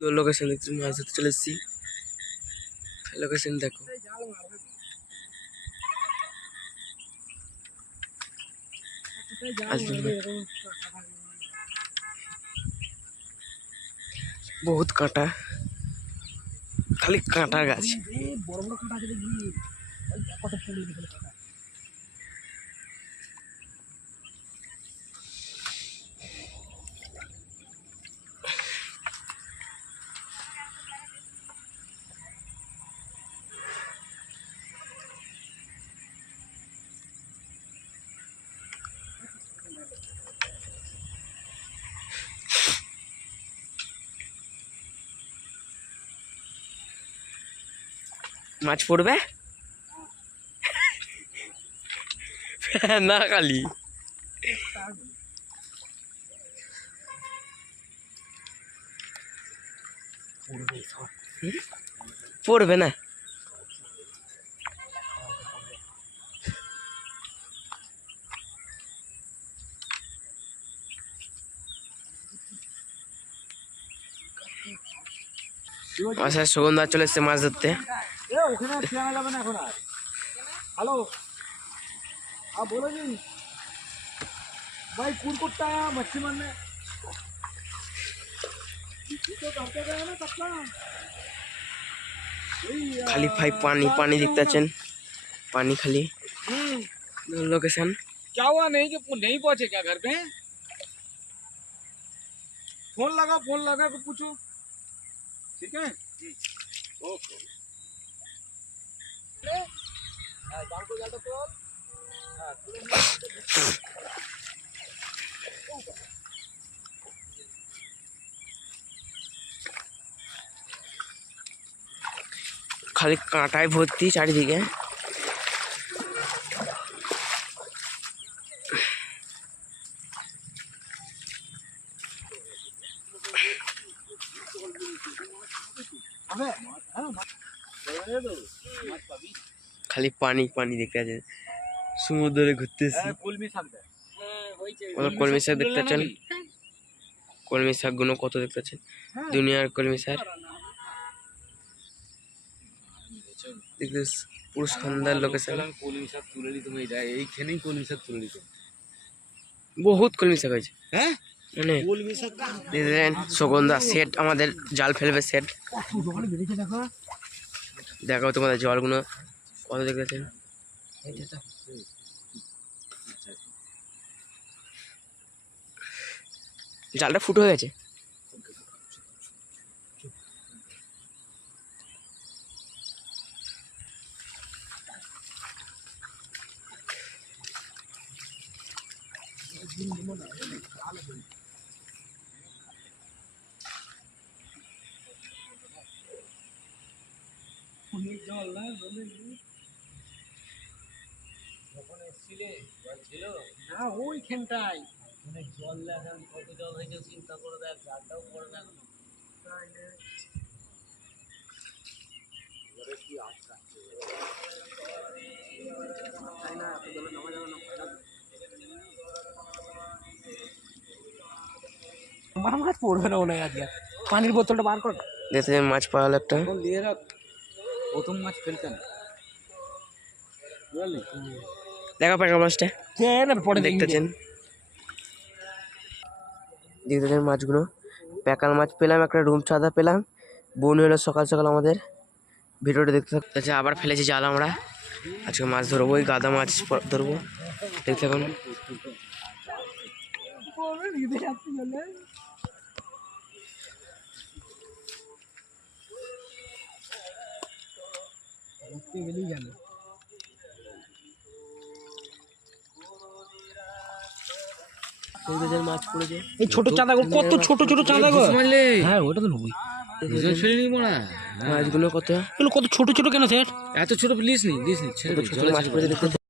Location দেখছি, মাছ ধরতে চলে এসেছি। লোকেশন দেখো, বহুত কাঁটা, খালি কাঁটা গাছ। মাছ পড়বে না খালি পড়বে না। আচ্ছা, সুগন্ধা চলে এসছে মাছ ধরতে। हेलो, आप बोलो जी भाई, कूद कुत्ता है मच्छी मारने तो करते गए ना कपड़ा। खाली भाई पानी पानी देखते हैं, पानी खाली। लोकेशन क्या हुआ, नहीं कि नहीं पहुंचे क्या घर पे? फोन लगा के पूछो, ठीक है जी। ओके, जान को ज्यादा तो खाली कांटाय भर्ती चारिदिके। खाली पानी पानी देखते हैं, समुद्रे घुरतेছি। কলমি শাক দেখতে পাচ্ছেন, কলমি শাকগুলো কত দেখতে পাচ্ছেন, দুনিয়ার কলমি শাক দেখতে পুরো সুন্দর লোকেশন। কলমি শাক তুলে নিতে এইখানেই কলমি শাক তুলে নিতে বহুত কলমি শাক হয়েছে। হ্যাঁ, মানে কলমি শাক দেখেন সুগন্ধা সেট আমাদের জাল ফেলবে সেট। দেখাও তোমাদের জলগুলো কত দেখতেছেন। জালটা ফুটো হয়ে গেছে। যখন এসছিলে জল ছিল না ওইখানটায়, অনেক জল এখন কত জল হয়েছে চিন্তা করে দেখ, জালটাও পড়ে না এখন। কি আটকাচ্ছে তাই না, এত জলে নামা যাবে না। মাছ পড়বে না মনে হয় আজকে। পানির বোতলটা বার কর, দেখতে মাছ পাওয়াল একটা দিয়ে রাখ, প্রথম মাছ ফেলতে না বুঝলি। দেখা পাকা মাছটা পরে দেখতেছেন, দেখতেছেন মাছগুলো। প্যাকাল মাছ পেলাম, একটা রুম ছাদা পেলাম। বোন হলো সকাল সকাল আমাদের। ভিডিওটা দেখতে থাকতে আবার ফেলেছি জাল আমরা। আজকে মাছ ধরবো, ওই গাদা মাছ ধরবো, দেখতে থাকুন। মাছ পড়েছে, এই ছোট চাঁদা, কত ছোট ছোট চাঁদা গো। হ্যাঁ, ওটা তো নবই মাছগুলো কত ছোট ছোট কেন স্যার? এত ছোট প্লিজ নি, ছোট মাছ পড়েছে।